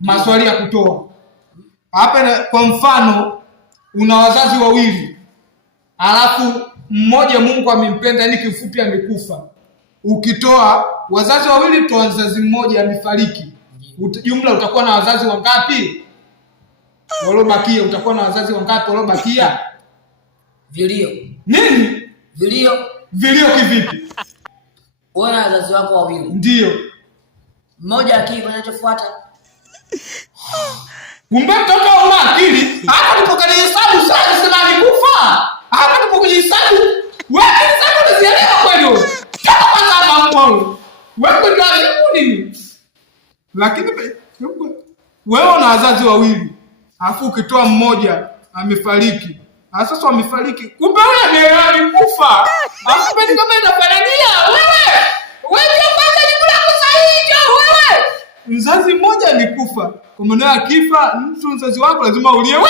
maswali ya kutoa. Hapa kwa mfano una wazazi wawili. Alafu mmoja Mungu amempenda, yani kifupi amekufa. Ukitoa wazazi wawili toa wazazi mmoja amefariki. Jumla utakuwa na wazazi wangapi? Waliobakia utakuwa na wazazi wangapi waliobakia? Vilio. Nini? Vilio. Vilio kivipi? Wewe na wazazi wako wawili. Ndio. Mmoja akifa kinachofuata. Kumbe mtoto una akili. Hapa tupo kwenye hesabu sasa sema alikufa. Hapa tupo kwenye hesabu. Wewe hesabu unazielewa kweli wewe? Kama mambo. Wewe ndio alimu nini? Lakini wewe una wazazi wawili. Alafu ukitoa mmoja amefariki. Sasa amefariki. Kumbe wewe alikufa. Alafu peni kama inafanania wewe. Wewe ndio kwanza jibu lako sahihi wewe. Mzazi mmoja alikufa. Kwa maana akifa mtu mzazi wako lazima ulie wewe.